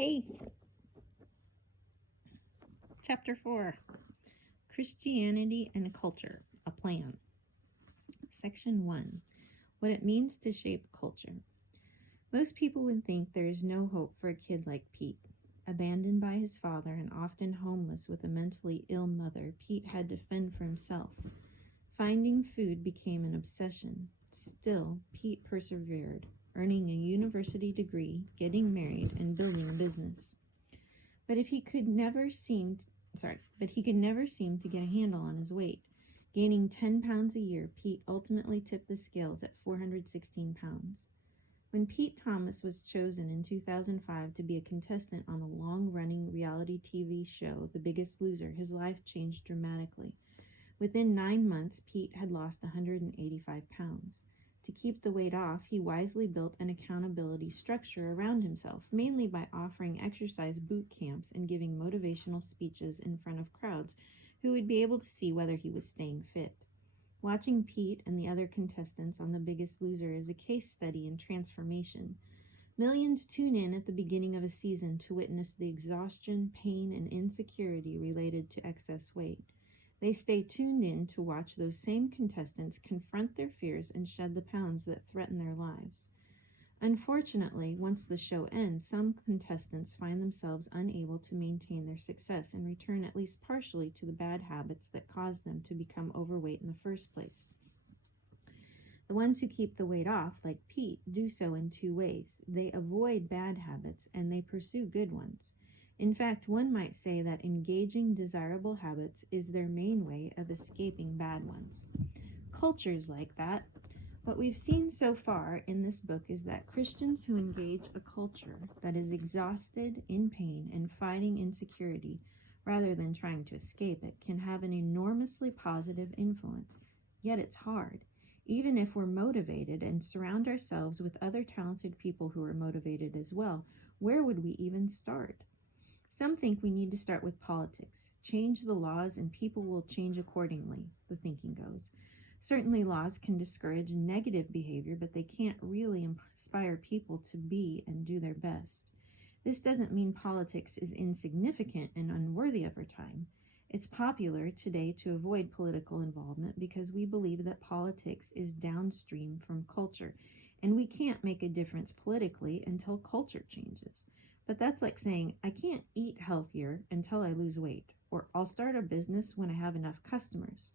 Hey, Chapter 4, Christianity and Culture, a Plan. Section 1, What it means to shape culture. Most people would think there is no hope for a kid like Pete. Abandoned by his father and often homeless with a mentally ill mother, Pete had to fend for himself. Finding food became an obsession. Still, Pete persevered, earning a university degree, getting married, and building a business. But he could never seem to get a handle on his weight. Gaining 10 pounds a year, Pete ultimately tipped the scales at 416 pounds. When Pete Thomas was chosen in 2005 to be a contestant on a long-running reality TV show, The Biggest Loser, his life changed dramatically. Within 9 months, Pete had lost 185 pounds. To keep the weight off, he wisely built an accountability structure around himself, mainly by offering exercise boot camps and giving motivational speeches in front of crowds who would be able to see whether he was staying fit. Watching Pete and the other contestants on The Biggest Loser is a case study in transformation. Millions tune in at the beginning of a season to witness the exhaustion, pain, and insecurity related to excess weight. They stay tuned in to watch those same contestants confront their fears and shed the pounds that threaten their lives. Unfortunately, once the show ends, some contestants find themselves unable to maintain their success and return at least partially to the bad habits that caused them to become overweight in the first place. The ones who keep the weight off, like Pete, do so in two ways. They avoid bad habits and they pursue good ones. In fact, one might say that engaging desirable habits is their main way of escaping bad ones. Cultures like that. What we've seen so far in this book is that Christians who engage a culture that is exhausted, in pain, and fighting insecurity, rather than trying to escape it, can have an enormously positive influence. Yet it's hard. Even if we're motivated and surround ourselves with other talented people who are motivated as well, where would we even start? Some think we need to start with politics. Change the laws and people will change accordingly, the thinking goes. Certainly laws can discourage negative behavior, but they can't really inspire people to be and do their best. This doesn't mean politics is insignificant and unworthy of our time. It's popular today to avoid political involvement because we believe that politics is downstream from culture, and we can't make a difference politically until culture changes. But that's like saying, I can't eat healthier until I lose weight, or I'll start a business when I have enough customers.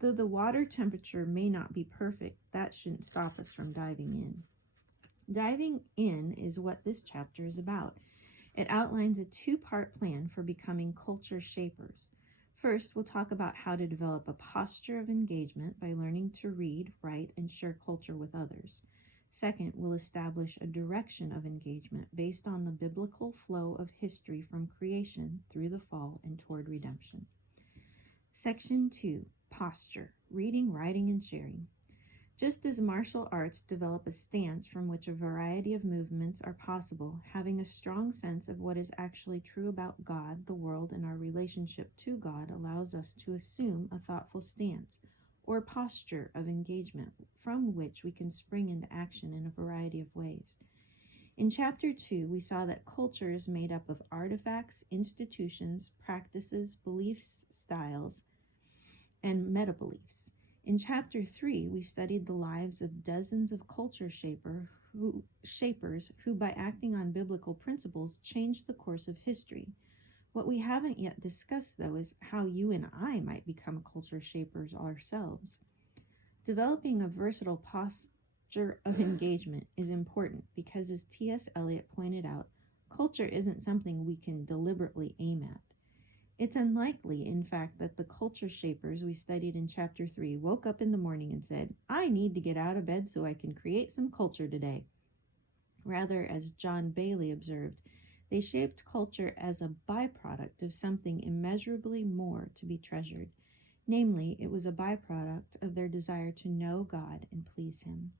Though the water temperature may not be perfect, that shouldn't stop us from diving in. Diving in is what this chapter is about. It outlines a two-part plan for becoming culture shapers. First, we'll talk about how to develop a posture of engagement by learning to read, write, and share culture with others. Second, we'll establish a direction of engagement based on the biblical flow of history from creation through the fall and toward redemption. Section 2, Posture, Reading, Writing, and Sharing. Just as martial arts develop a stance from which a variety of movements are possible, having a strong sense of what is actually true about God, the world, and our relationship to God allows us to assume a thoughtful stance, or posture of engagement, from which we can spring into action in a variety of ways. In Chapter 2, we saw that culture is made up of artifacts, institutions, practices, beliefs, styles, and meta-beliefs. In Chapter 3, we studied the lives of dozens of culture shapers who, by acting on biblical principles, changed the course of history. What we haven't yet discussed, though, is how you and I might become culture shapers ourselves. Developing a versatile posture of engagement is important because, as T.S. Eliot pointed out, culture isn't something we can deliberately aim at. It's unlikely, in fact, that the culture shapers we studied in Chapter 3 woke up in the morning and said, I need to get out of bed so I can create some culture today. Rather, as John Bailey observed, they shaped culture as a byproduct of something immeasurably more to be treasured. Namely, it was a byproduct of their desire to know God and please Him.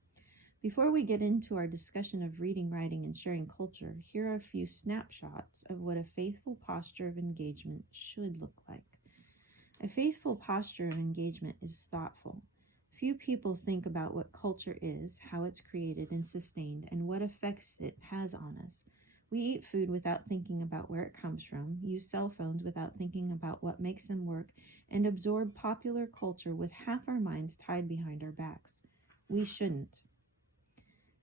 Before we get into our discussion of reading, writing, and sharing culture, here are a few snapshots of what a faithful posture of engagement should look like. A faithful posture of engagement is thoughtful. Few people think about what culture is, how it's created and sustained, and what effects it has on us. We eat food without thinking about where it comes from, use cell phones without thinking about what makes them work, and absorb popular culture with half our minds tied behind our backs. We shouldn't.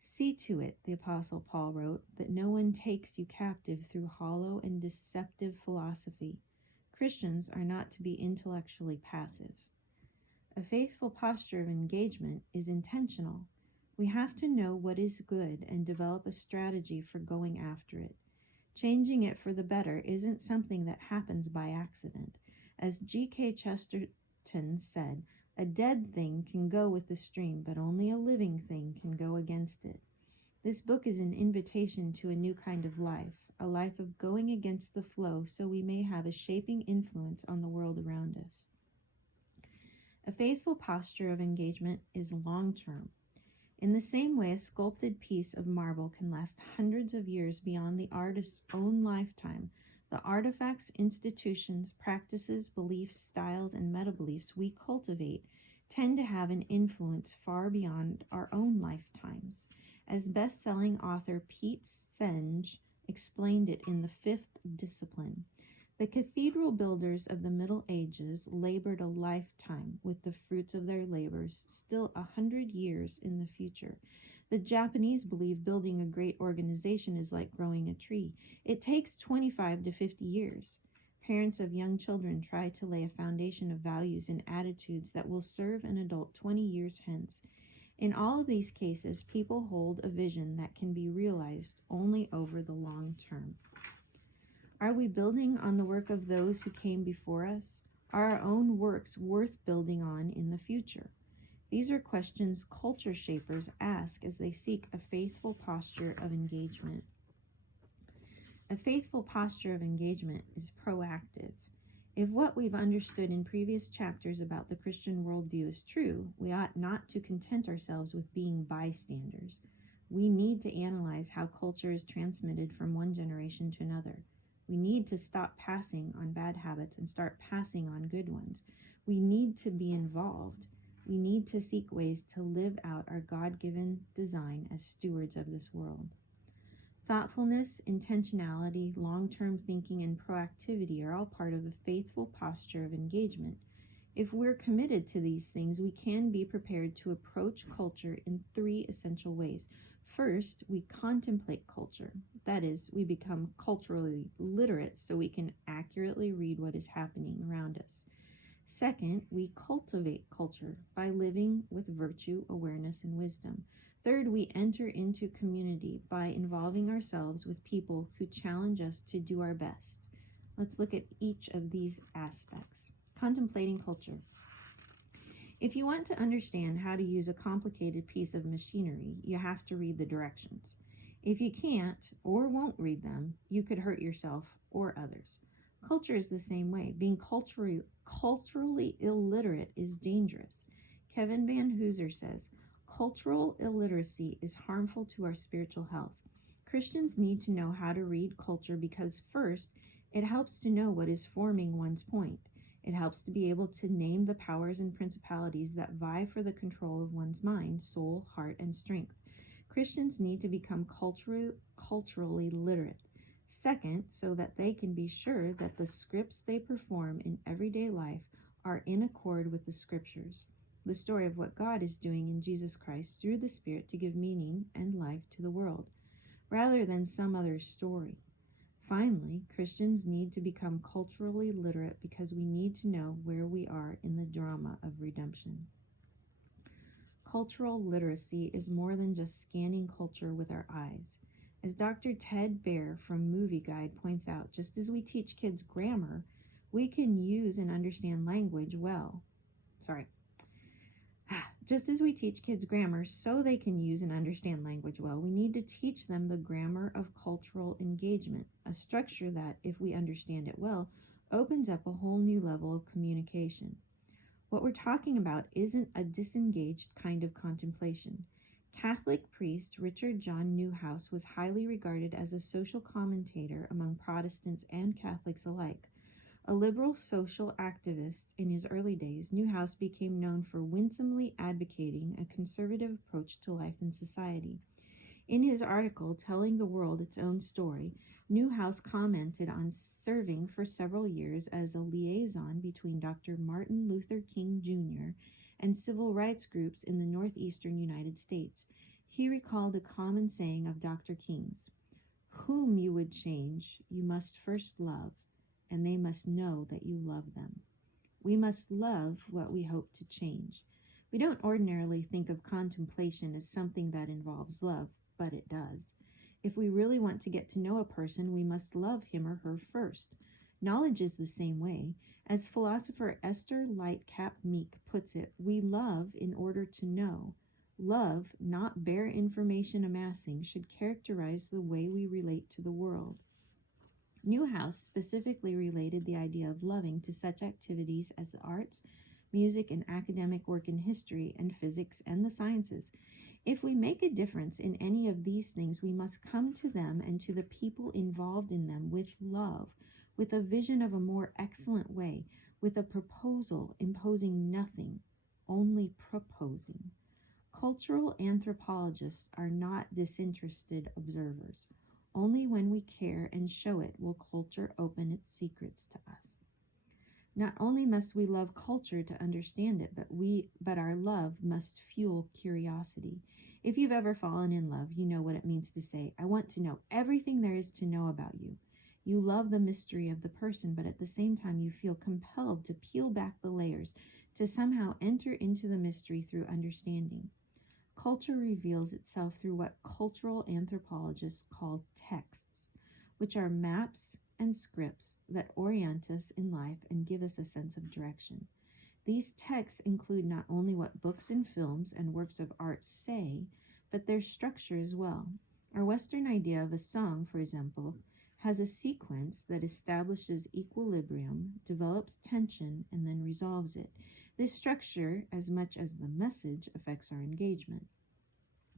See to it, the Apostle Paul wrote, that no one takes you captive through hollow and deceptive philosophy. Christians are not to be intellectually passive. A faithful posture of engagement is intentional. We have to know what is good and develop a strategy for going after it. Changing it for the better isn't something that happens by accident. As G.K. Chesterton said, a dead thing can go with the stream, but only a living thing can go against it. This book is an invitation to a new kind of life, a life of going against the flow so we may have a shaping influence on the world around us. A faithful posture of engagement is long-term. In the same way, a sculpted piece of marble can last hundreds of years beyond the artist's own lifetime, the artifacts, institutions, practices, beliefs, styles, and meta-beliefs we cultivate tend to have an influence far beyond our own lifetimes. As best-selling author Pete Senge explained it in The Fifth Discipline, the cathedral builders of the Middle Ages labored a lifetime with the fruits of their labors still 100 years in the future. The Japanese believe building a great organization is like growing a tree. It takes 25 to 50 years. Parents of young children try to lay a foundation of values and attitudes that will serve an adult 20 years hence. In all of these cases, people hold a vision that can be realized only over the long term. Are we building on the work of those who came before us? Are our own works worth building on in the future? These are questions culture shapers ask as they seek a faithful posture of engagement. A faithful posture of engagement is proactive. If what we've understood in previous chapters about the Christian worldview is true, we ought not to content ourselves with being bystanders. We need to analyze how culture is transmitted from one generation to another. We need to stop passing on bad habits and start passing on good ones. We need to be involved. We need to seek ways to live out our God-given design as stewards of this world. Thoughtfulness, intentionality, long-term thinking, and proactivity are all part of a faithful posture of engagement. If we're committed to these things, we can be prepared to approach culture in 3 essential ways. First, we contemplate culture. That is, we become culturally literate so we can accurately read what is happening around us. Second, we cultivate culture by living with virtue, awareness, and wisdom. Third, we enter into community by involving ourselves with people who challenge us to do our best. Let's look at each of these aspects. Contemplating culture. If you want to understand how to use a complicated piece of machinery, you have to read the directions. If you can't or won't read them, you could hurt yourself or others. Culture is the same way. Being culturally illiterate is dangerous. Kevin Van Hooser says, cultural illiteracy is harmful to our spiritual health. Christians need to know how to read culture because first, it helps to know what is forming one's point. It helps to be able to name the powers and principalities that vie for the control of one's mind, soul, heart, and strength. Christians need to become culturally literate. Second, so that they can be sure that the scripts they perform in everyday life are in accord with the scriptures, the story of what God is doing in Jesus Christ through the Spirit to give meaning and life to the world, rather than some other story. Finally, Christians need to become culturally literate because we need to know where we are in the drama of redemption. Cultural literacy is more than just scanning culture with our eyes. As Dr. Ted Baer from Movie Guide points out, just as we teach kids grammar, we can use and understand language well. Just as we teach kids grammar so they can use and understand language well, we need to teach them the grammar of cultural engagement, a structure that, if we understand it well, opens up a whole new level of communication. What we're talking about isn't a disengaged kind of contemplation. Catholic priest Richard John Newhouse was highly regarded as a social commentator among Protestants and Catholics alike. A liberal social activist in his early days, Newhouse became known for winsomely advocating a conservative approach to life and society. In his article, Telling the World Its Own Story, Newhouse commented on serving for several years as a liaison between Dr. Martin Luther King Jr. and civil rights groups in the northeastern United States. He recalled a common saying of Dr. King's, "Whom you would change, you must first love, and they must know that you love them." We must love what we hope to change. We don't ordinarily think of contemplation as something that involves love, but it does. If we really want to get to know a person, we must love him or her first. Knowledge is the same way. As philosopher Esther Lightcap Meek puts it, we love in order to know. Love, not bare information amassing, should characterize the way we relate to the world. Newhouse specifically related the idea of loving to such activities as the arts, music, and academic work in history and physics and the sciences. If we make a difference in any of these things, we must come to them and to the people involved in them with love, with a vision of a more excellent way, with a proposal imposing nothing, only proposing. Cultural anthropologists are not disinterested observers. Only when we care and show it will culture open its secrets to us. Not only must we love culture to understand it, but our love must fuel curiosity. If you've ever fallen in love, you know what it means to say, "I want to know everything there is to know about you." You love the mystery of the person, but at the same time you feel compelled to peel back the layers, to somehow enter into the mystery through understanding. Culture reveals itself through what cultural anthropologists call texts, which are maps and scripts that orient us in life and give us a sense of direction. These texts include not only what books and films and works of art say, but their structure as well. Our Western idea of a song, for example, has a sequence that establishes equilibrium, develops tension, and then resolves it. This structure, as much as the message, affects our engagement.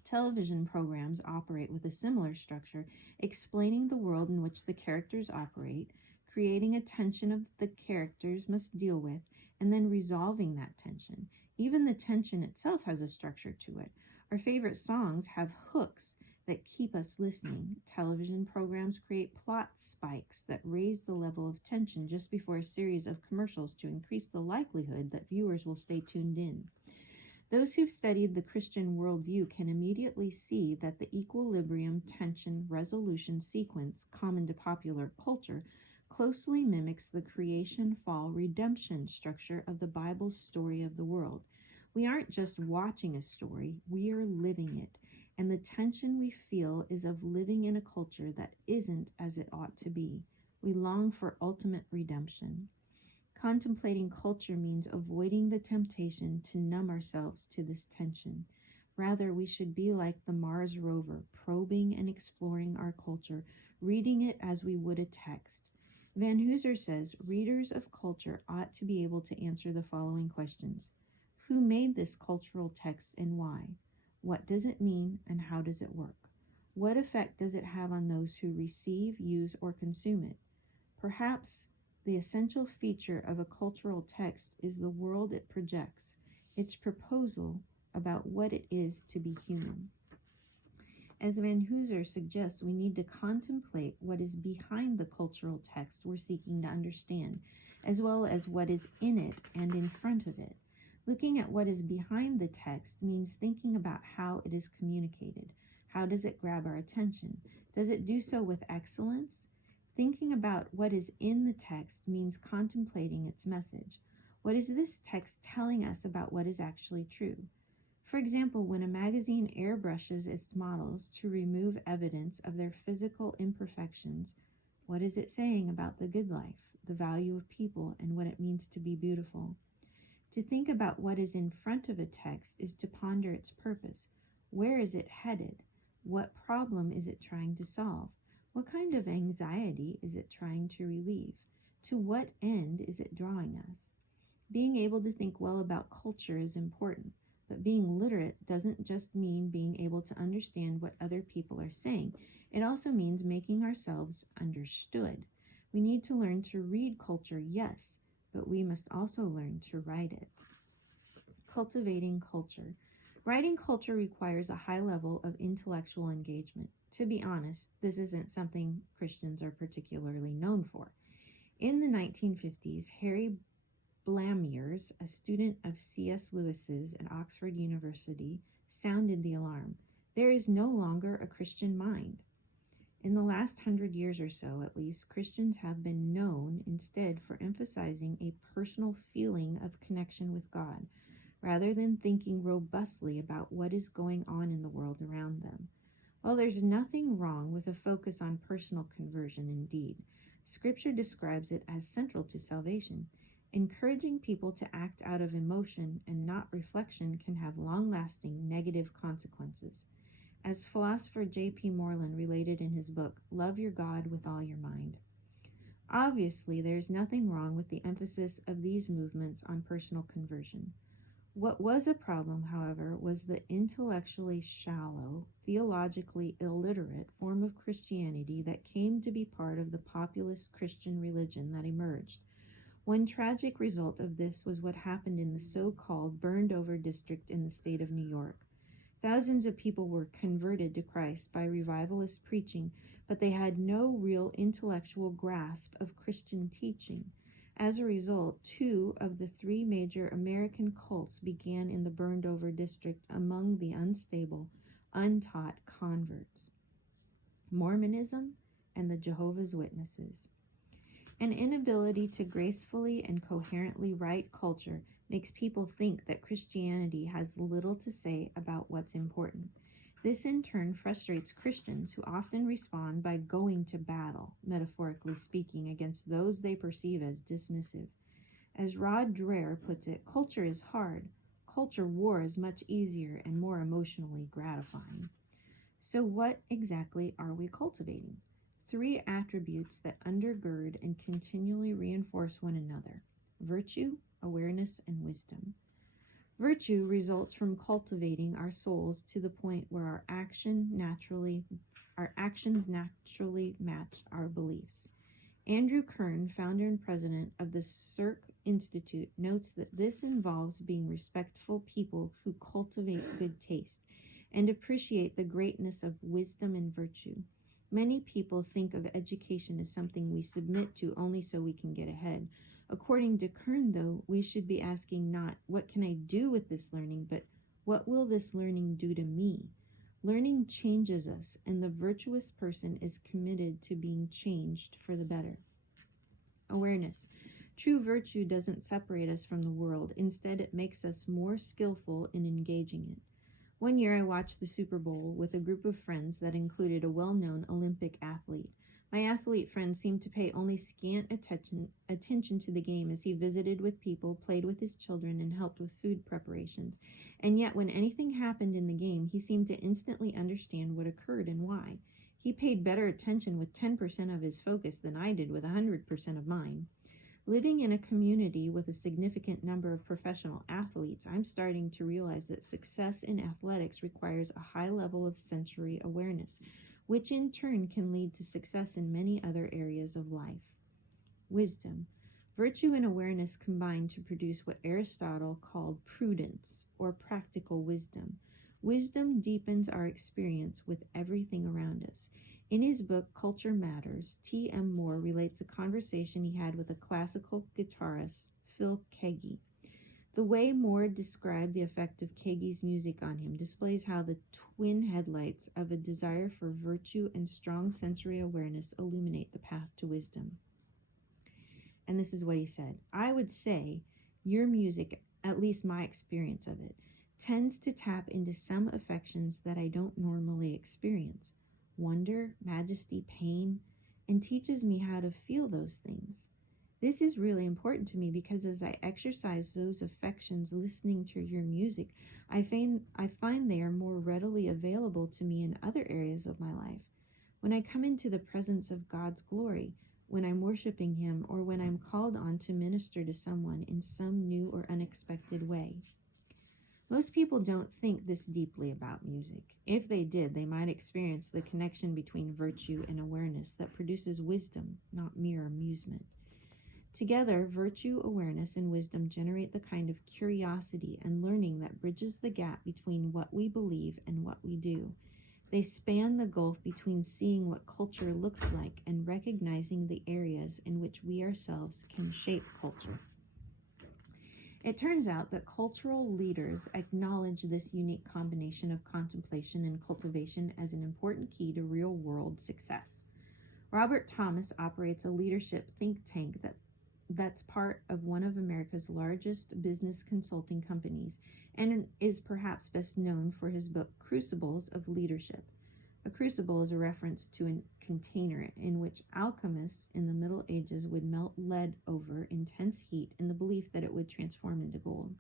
Television programs operate with a similar structure, explaining the world in which the characters operate, creating a tension of the characters must deal with, and then resolving that tension. Even the tension itself has a structure to it. Our favorite songs have hooks that keep us listening. Television programs create plot spikes that raise the level of tension just before a series of commercials to increase the likelihood that viewers will stay tuned in. Those who've studied the Christian worldview can immediately see that the equilibrium, tension, resolution sequence common to popular culture closely mimics the creation, fall, redemption structure of the Bible's story of the world. We aren't just watching a story, we are living it. And the tension we feel is of living in a culture that isn't as it ought to be. We long for ultimate redemption. Contemplating culture means avoiding the temptation to numb ourselves to this tension. Rather, we should be like the Mars rover, probing and exploring our culture, reading it as we would a text. Van Hooser says readers of culture ought to be able to answer the following questions. Who made this cultural text and why? What does it mean and how does it work? What effect does it have on those who receive, use, or consume it? Perhaps the essential feature of a cultural text is the world it projects, its proposal about what it is to be human. As Van Hooser suggests, we need to contemplate what is behind the cultural text we're seeking to understand, as well as what is in it and in front of it. Looking at what is behind the text means thinking about how it is communicated. How does it grab our attention? Does it do so with excellence? Thinking about what is in the text means contemplating its message. What is this text telling us about what is actually true? For example, when a magazine airbrushes its models to remove evidence of their physical imperfections, what is it saying about the good life, the value of people, and what it means to be beautiful? To think about what is in front of a text is to ponder its purpose. Where is it headed? What problem is it trying to solve? What kind of anxiety is it trying to relieve? To what end is it drawing us? Being able to think well about culture is important, but being literate doesn't just mean being able to understand what other people are saying. It also means making ourselves understood. We need to learn to read culture, yes, but we must also learn to write it. Cultivating culture. Writing culture requires a high level of intellectual engagement. To be honest, this isn't something Christians are particularly known for. In the 1950s, Harry Blamiers, a student of C.S. Lewis's at Oxford University, sounded the alarm. There is no longer a Christian mind. In the last 100 years or so, at least, Christians have been known instead for emphasizing a personal feeling of connection with God, rather than thinking robustly about what is going on in the world around them. While there's nothing wrong with a focus on personal conversion, indeed, Scripture describes it as central to salvation. Encouraging people to act out of emotion and not reflection can have long-lasting negative consequences. As philosopher J.P. Moreland related in his book, Love Your God with All Your Mind. Obviously, there's nothing wrong with the emphasis of these movements on personal conversion. What was a problem, however, was the intellectually shallow, theologically illiterate form of Christianity that came to be part of the populist Christian religion that emerged. One tragic result of this was what happened in the so-called burned-over district in the state of New York. Thousands of people were converted to Christ by revivalist preaching, but they had no real intellectual grasp of Christian teaching. As a result, 2 of the 3 major American cults began in the burned-over district among the unstable, untaught converts: Mormonism and the Jehovah's Witnesses. An inability to gracefully and coherently write culture makes people think that Christianity has little to say about what's important. This in turn frustrates Christians who often respond by going to battle, metaphorically speaking, against those they perceive as dismissive. As Rod Dreher puts it, culture is hard. Culture war is much easier and more emotionally gratifying. So what exactly are we cultivating? 3 attributes that undergird and continually reinforce one another: virtue, awareness, and wisdom. Virtue results from cultivating our souls to the point where our actions naturally match our beliefs. Andrew Kern, founder and president of the Cirque Institute, notes that this involves being respectful people who cultivate good taste and appreciate the greatness of wisdom and virtue. Many people think of education as something we submit to only so we can get ahead. According to Kern, though, we should be asking not, what can I do with this learning, but what will this learning do to me? Learning changes us, and the virtuous person is committed to being changed for the better. Awareness. True virtue doesn't separate us from the world. Instead, it makes us more skillful in engaging it. One year I watched the Super Bowl with a group of friends that included a well-known Olympic athlete. My athlete friend seemed to pay only scant attention to the game as he visited with people, played with his children, and helped with food preparations. And yet when anything happened in the game, he seemed to instantly understand what occurred and why. He paid better attention with 10% of his focus than I did with 100% of mine. Living in a community with a significant number of professional athletes, I'm starting to realize that success in athletics requires a high level of sensory awareness, which in turn can lead to success in many other areas of life. Wisdom. Virtue and awareness combine to produce what Aristotle called prudence, or practical wisdom. Wisdom deepens our experience with everything around us. In his book, Culture Matters, T.M. Moore relates a conversation he had with a classical guitarist, Phil Keaggy. The way Moore described the effect of Keaggy's music on him displays how the twin headlights of a desire for virtue and strong sensory awareness illuminate the path to wisdom. And this is what he said: I would say your music, at least my experience of it, tends to tap into some affections that I don't normally experience: wonder, majesty, pain, and teaches me how to feel those things. This is really important to me because as I exercise those affections listening to your music, I find they are more readily available to me in other areas of my life. When I come into the presence of God's glory, when I'm worshiping Him, or when I'm called on to minister to someone in some new or unexpected way. Most people don't think this deeply about music. If they did, they might experience the connection between virtue and awareness that produces wisdom, not mere amusement. Together, virtue, awareness, and wisdom generate the kind of curiosity and learning that bridges the gap between what we believe and what we do. They span the gulf between seeing what culture looks like and recognizing the areas in which we ourselves can shape culture. It turns out that cultural leaders acknowledge this unique combination of contemplation and cultivation as an important key to real-world success. Robert Thomas operates a leadership think tank that's part of one of America's largest business consulting companies and is perhaps best known for his book Crucibles of Leadership. A crucible is a reference to a container in which alchemists in the Middle Ages would melt lead over intense heat in the belief that it would transform into gold.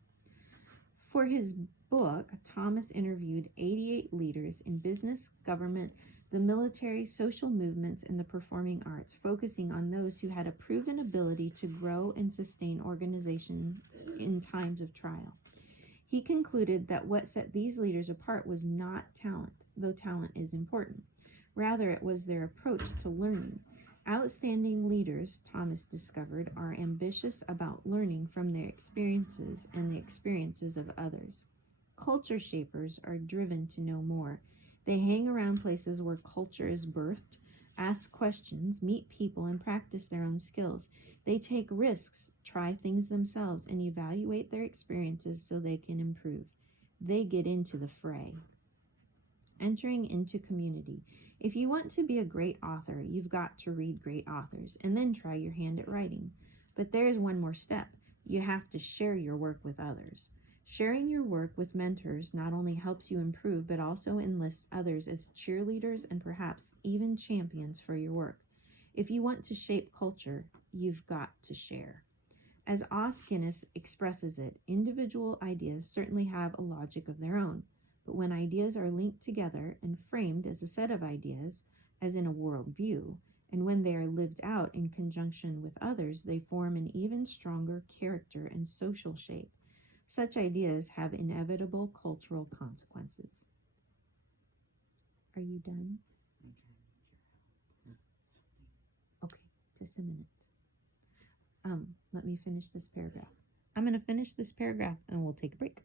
For his book, Thomas interviewed 88 leaders in business, government, the military, social movements, and the performing arts, focusing on those who had a proven ability to grow and sustain organizations in times of trial. He concluded that what set these leaders apart was not talent, though talent is important. Rather, it was their approach to learning. Outstanding leaders, Thomas discovered, are ambitious about learning from their experiences and the experiences of others. Culture shapers are driven to know more. They hang around places where culture is birthed, ask questions, meet people, and practice their own skills. They take risks, try things themselves, and evaluate their experiences so they can improve. They get into the fray. Entering into community. If you want to be a great author, you've got to read great authors and then try your hand at writing. But there is one more step. You have to share your work with others. Sharing your work with mentors not only helps you improve, but also enlists others as cheerleaders and perhaps even champions for your work. If you want to shape culture, you've got to share. As Os Guinness expresses it, individual ideas certainly have a logic of their own, but when ideas are linked together and framed as a set of ideas, as in a worldview, and when they are lived out in conjunction with others, they form an even stronger character and social shape. Such ideas have inevitable cultural consequences. Are you done? Okay, just a minute. Let me finish this paragraph. I'm going to finish this paragraph and we'll take a break.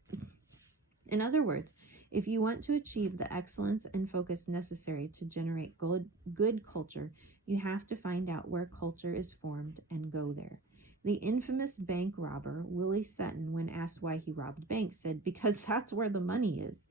In other words, if you want to achieve the excellence and focus necessary to generate good culture, you have to find out where culture is formed and go there. The infamous bank robber, Willie Sutton, when asked why he robbed banks, said, "Because that's where the money is."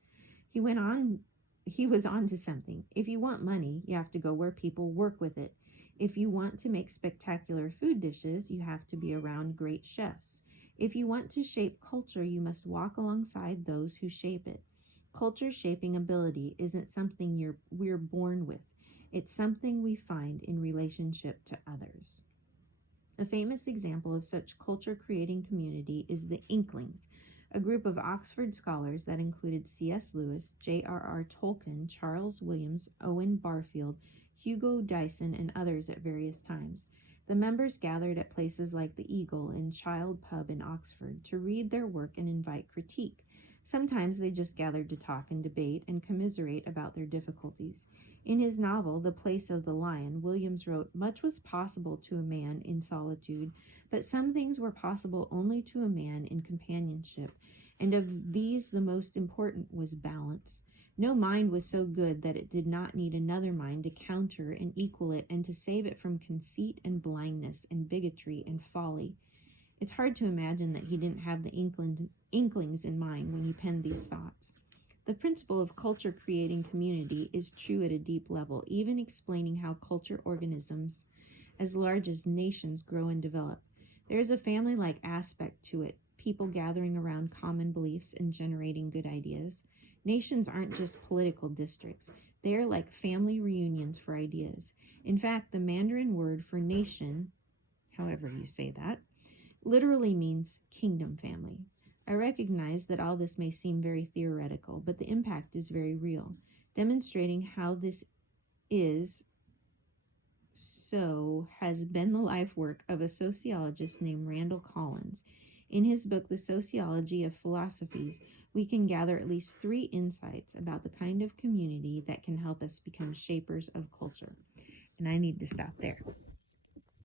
He was on to something. If you want money, you have to go where people work with it. If you want to make spectacular food dishes, you have to be around great chefs. If you want to shape culture, you must walk alongside those who shape it. Culture shaping ability isn't something we're born with. It's something we find in relationship to others. A famous example of such culture-creating community is the Inklings, a group of Oxford scholars that included C.S. Lewis, J.R.R. Tolkien, Charles Williams, Owen Barfield, Hugo Dyson, and others at various times. The members gathered at places like the Eagle and Child Pub in Oxford to read their work and invite critique. Sometimes they just gathered to talk and debate and commiserate about their difficulties. In his novel, The Place of the Lion, Williams wrote, "Much was possible to a man in solitude, but some things were possible only to a man in companionship, and of these the most important was balance. No mind was so good that it did not need another mind to counter and equal it and to save it from conceit and blindness and bigotry and folly." It's hard to imagine that he didn't have the inklings in mind when he penned these thoughts. The principle of culture creating community is true at a deep level, even explaining how culture organisms as large as nations grow and develop. There is a family-like aspect to it, people gathering around common beliefs and generating good ideas. Nations aren't just political districts. They are like family reunions for ideas. In fact, the Mandarin word for nation, however you say that, literally means kingdom family. I recognize that all this may seem very theoretical, but the impact is very real. Demonstrating how this is so has been the life work of a sociologist named Randall Collins. In his book, The Sociology of Philosophies, we can gather at least 3 insights about the kind of community that can help us become shapers of culture. And I need to stop there.